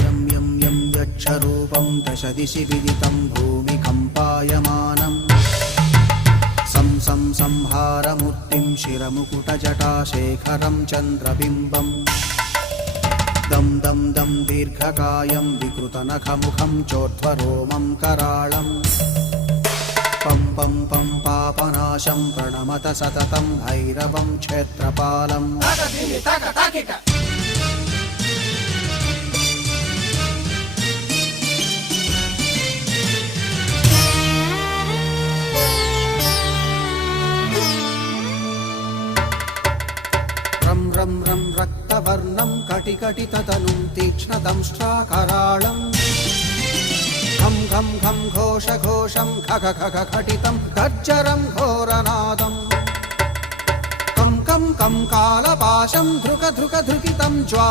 यं यं यं यक्षरूपं दशदिशि विदितं भूमिकम्पायमानं सं संहारमूर्तिं शिरमुकुटजटाशेखरं चन्द्रबिम्बं दं दं दं दीर्घकायं विकृतनखमुखं चोर्ध्वरोमं कराळं पं पं पं पापनाशं प्रणमत सततं भैरवं क्षेत्रपालं रं रं रं रक्तवर्णं कटिकटिततनुं तीक्ष्णदंष्ट्राकराळं घं घं घं घोषघोषं खग खग खटितं गर्जरं घोरनादं कं कं कं कालपाशं धृक धृक धृकितं ज्वा